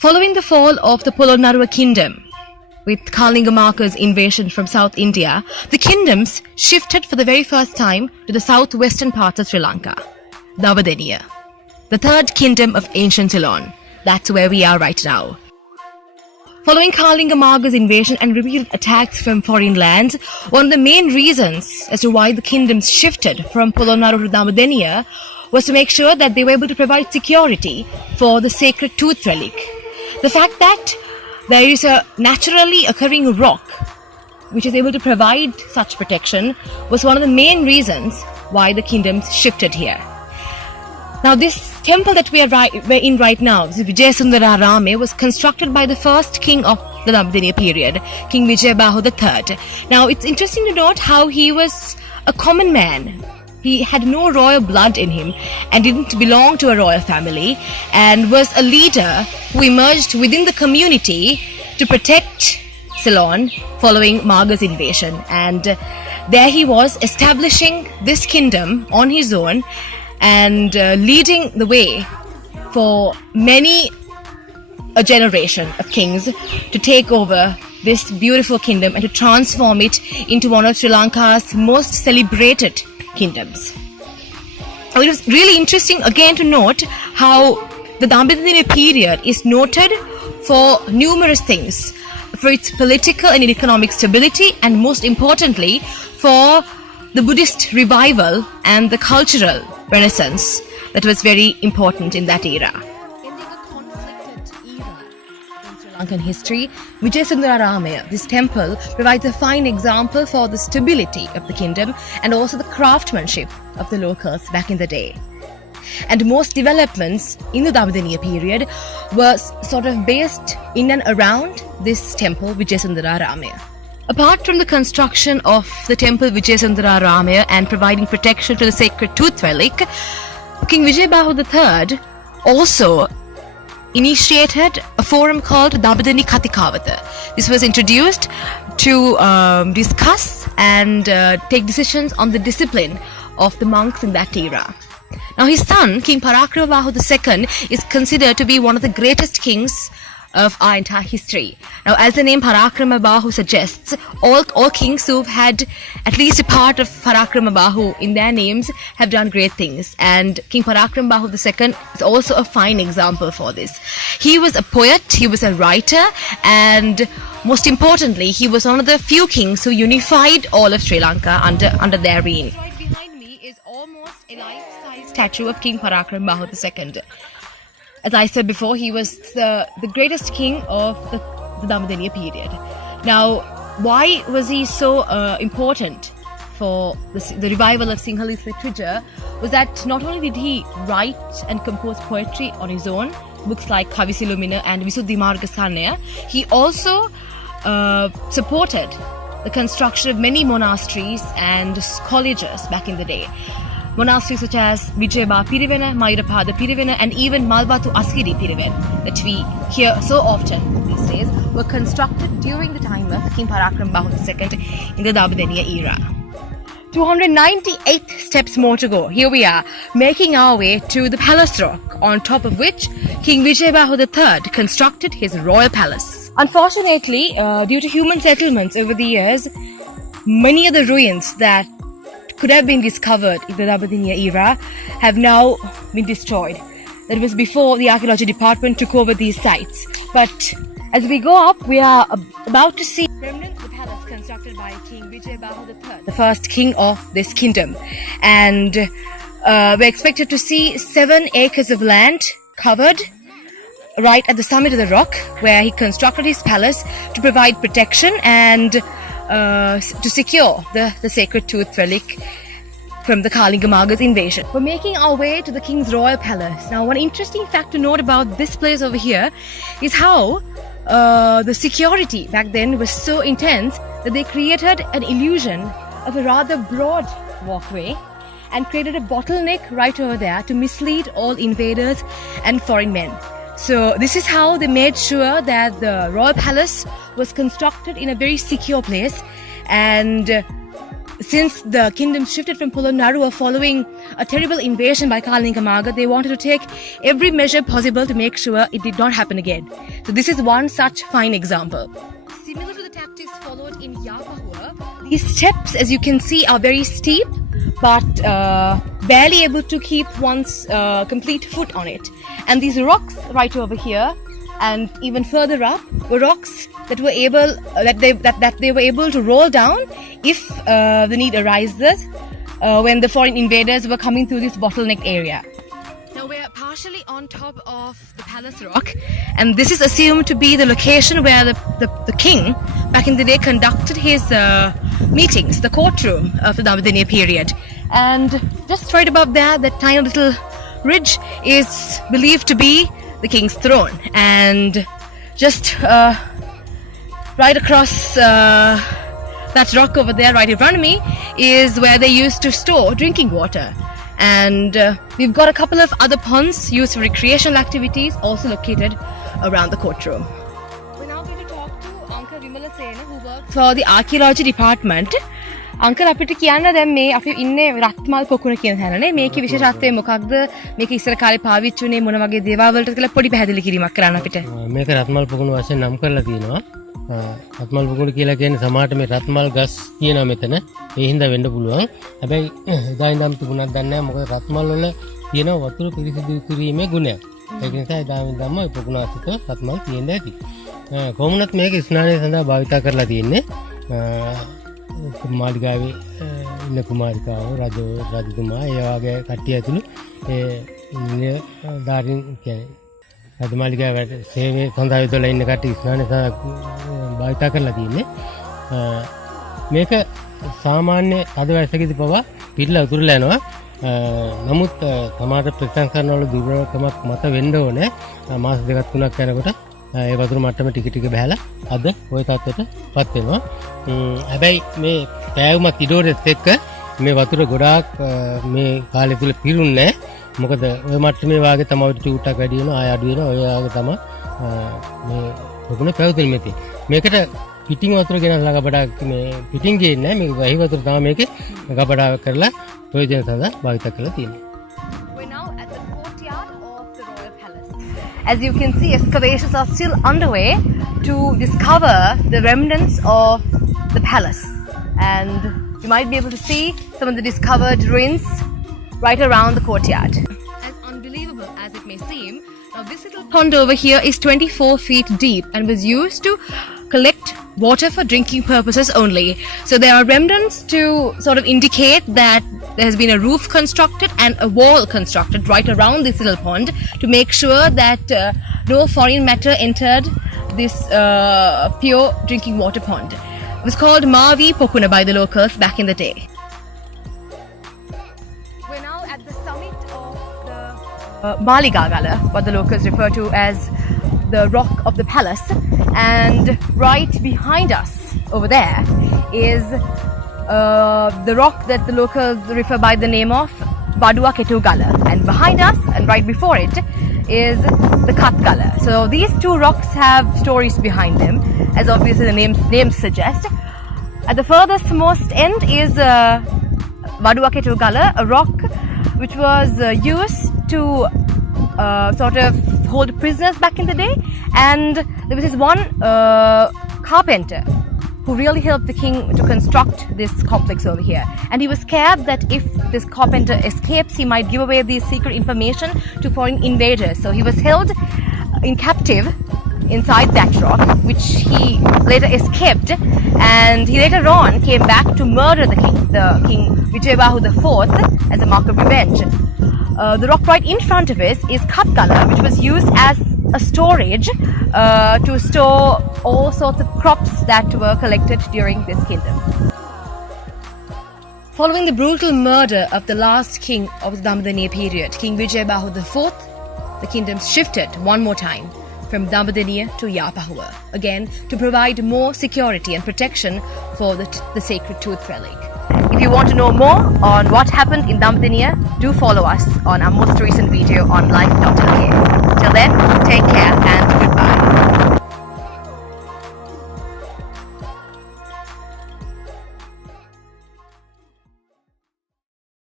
Following the fall of the Polonnaruwa kingdom, with Kalinga invasion from South India, the kingdoms shifted for the very first time to the southwestern parts of Sri Lanka, Dambadeniya, the third kingdom of ancient Ceylon. That's where we are right now. Following Kalinga invasion and repeated attacks from foreign lands, one of the main reasons as to why the kingdoms shifted from Polonnaruwa to Dambadeniya was to make sure that they were able to provide security for the sacred tooth relic. The fact that there is a naturally occurring rock which is able to provide such protection was one of the main reasons why the kingdoms shifted here. Now this temple that we're in right now, this Vijayasundara was constructed by the first king of the Dambadeniya period, King Vijayabahu III. Now it's interesting to note how he was a common man. He had no royal blood in him and didn't belong to a royal family, and was a leader who emerged within the community to protect Ceylon following Maga's invasion. And there he was establishing this kingdom on his own and leading the way for many a generation of kings to take over this beautiful kingdom and to transform it into one of Sri Lanka's most celebrated kingdoms. It was really interesting again to note how the Dambadeniya period is noted for numerous things, for its political and economic stability, and most importantly for the Buddhist revival and the cultural renaissance that was very important in that era. Lankan history, Vijayasundara, this temple, provides a fine example for the stability of the kingdom and also the craftsmanship of the locals back in the day. And most developments in the Dambadeniya period were sort of based in and around this temple, Vijayasundara. Apart from the construction of the temple Vijayasundara and providing protection to the sacred tooth relic, King Vijayabahu III also initiated a forum called Dambadeni Katikawata. This was introduced to discuss and take decisions on the discipline of the monks in that era. Now his son, King Parakramabahu II, is considered to be one of the greatest kings of our entire history. Now, as the name Parakramabahu suggests, all kings who've had at least a part of Parakramabahu in their names have done great things, and King Parakramabahu II is also a fine example for this. He was a poet, he was a writer, and most importantly, he was one of the few kings who unified all of Sri Lanka under their reign. Right behind me is almost a life-size statue of King Parakramabahu II. As I said before, he was the greatest king of the Dambadeniya period. Now, why was he so important for the revival of Sinhalese literature was that not only did he write and compose poetry on his own, books like Kavisilumina and Visuddhimarga, he also supported the construction of many monasteries and colleges back in the day. Monasteries such as Vijayaba Pirivena, Mayurapada Pirivena, and even Malbatu Askiri Piriven that we hear so often these days were constructed during the time of King Parakramabahu II in the Dambadeniya era. 298 steps more to go. Here we are, making our way to the palace rock, on top of which King Vijayabahu III constructed his royal palace. Unfortunately, due to human settlements over the years, many of the ruins that could have been discovered in the Dambadeniya era have now been destroyed. That was before the archaeology department took over these sites. But as we go up, we are about to see remnants of the palace constructed by King Vijayabahu III, the first king of this kingdom. And we're expected to see 7 acres of land covered right at the summit of the rock where he constructed his palace to provide protection and to secure the sacred tooth relic from the Kalinga invasion. We're making our way to the king's royal palace. Now, one interesting fact to note about this place over here is how the security back then was so intense that they created an illusion of a rather broad walkway and created a bottleneck right over there to mislead all invaders and foreign men. So this is how they made sure that the royal palace was constructed in a very secure place, and since the kingdom shifted from Polonnaruwa following a terrible invasion by Kalinga Maga, they wanted to take every measure possible to make sure it did not happen again. So this is one such fine example. Similar to the tactics followed in Yapahua, these steps, as you can see, are very steep, but barely able to keep one's complete foot on it. And these rocks right over here and even further up were rocks that were able that they were able to roll down if the need arises when the foreign invaders were coming through this bottleneck area. Now we're partially on top of the palace rock, and this is assumed to be the location where the king back in the day conducted his meetings, the courtroom of the Dambadeniya period. And just right above there, that tiny little ridge is believed to be the king's throne, and just right across that rock over there right in front of me is where they used to store drinking water. And we've got a couple of other ponds used for recreational activities also located around the courtroom. We're now going to talk to Uncle Vimala Sena, who works for the archaeology department. Uncle, අපිට කියන්න දැන් මේ අපි ඉන්නේ රත්මල් පොකුණ කියන තැනනේ. මේකේ විශේෂත්වය මොකක්ද? මේක ඉස්සර කාලේ පාවිච්චි වුණේ මොන වගේ දේවල් වලටද කියලා පොඩි පැහැදිලි කිරීමක් කරන්න අපිට. මේක රත්මල් පොකුණ වශයෙන් නම් කරලා තියෙනවා. රත්මල් පොකුණ කියලා කියන්නේ සමහරට මේ රත්මල් ගස් තියෙනවා මෙතන. ඒ හින්දා වෙන්න පුළුවන්. හැබැයි එදා ඉඳන් තිබුණාද දන්නේ නැහැ. මොකද රත්මල් වල තියෙන වතුර පිරිසිදු කිරීමේ ගුණයක්. ඒක නිසා එදා ඉඳන්ම මේ පොකුණ අසිත රත්මල් තියෙන්න ඇති. කොහොමුණත් මේක ස්නානය සඳහා භාවිත කරලා තියෙන්නේ. මාලිගාවේ ඉන්න කුමාරිකාව රජතුමා ඒ වගේ කට්ටිය ඇතුළු ඒ නිලධාරීන් කියන්නේ රජමාලිගාවේ සේවයේ සඳහා යොදලා ඉන්න කට්ටිය ස්නානය භාවිත කරලා තියෙන්නේ. මේක සාමාන්‍ය අද වයසකදී පවා පිළිලා උතුරලා යනවා. නමුත් සමහර ප්‍රතිසංස්කරණවල දුර්වලකමක් මත වෙන්න ඕනේ. මාස දෙකක් තුනක් යනකොට ඒ වතුර මට්ටම ටික ටික බහැලා අද ওই තත්ත්වයටපත් වෙනවා. හැබැයි මේ පෑවුමත් ඉඩෝරෙත් එක්ක මේ වතුර ගොඩාක් මේ කාලය තුල පිරුන්නේ නැහැ. මොකද ওই මට්ටමේ වාගේ තමයි ටිකටක් වැඩි වෙනවා, ආය අඩු වෙනවා. ඔය වාගේ තමයි මේ පොකුණේ පැවතුනේ මෙතේ. මේකට පිටින් වතුර ගෙනල්ලා ගබඩා මේ පිටින් ගේන්නේ නැහැ. මේක වහි වතුර තමයි මේකේ ගබඩා කරලා ප්‍රයෝජන සඳහා භාවිත කරලා තියෙන්නේ. As you can see, excavations are still underway to discover the remnants of the palace, and you might be able to see some of the discovered ruins right around the courtyard. As unbelievable as it may seem, now this little pond over here is 24 feet deep and was used to collect water for drinking purposes only. So there are remnants to sort of indicate that there has been a roof constructed and a wall constructed right around this little pond to make sure that no foreign matter entered this pure drinking water pond. It was called Mavi Pokuna by the locals back in the day. We're now at the summit of the Maligagala, what the locals refer to as the rock of the palace, and right behind us over there is the rock that the locals refer by the name of Badua Ketugala, and behind us and right before it is the Katgala. So these two rocks have stories behind them, as obviously the names suggest. At the furthest most end is Badua Ketugala, a rock which was used to sort of hold prisoners back in the day, and there was this one carpenter who really helped the king to construct this complex over here, and he was scared that if this carpenter escapes, he might give away this secret information to foreign invaders. So he was held in captive inside that rock, which he later escaped, and he later on came back to murder the king Vijayabahu IV as a mark of revenge. The rock right in front of us is Katgala, which was used as a storage to store all sorts of crops that were collected during this kingdom. Following the brutal murder of the last king of the Dambadeniya period, King Vijayabahu IV, the kingdom shifted one more time from Dambadeniya to Yapahua, again to provide more security and protection for the sacred tooth relic. If you want to know more on what happened in Dambadeniya, do follow us on our most recent video on life.lk. Till then, take care and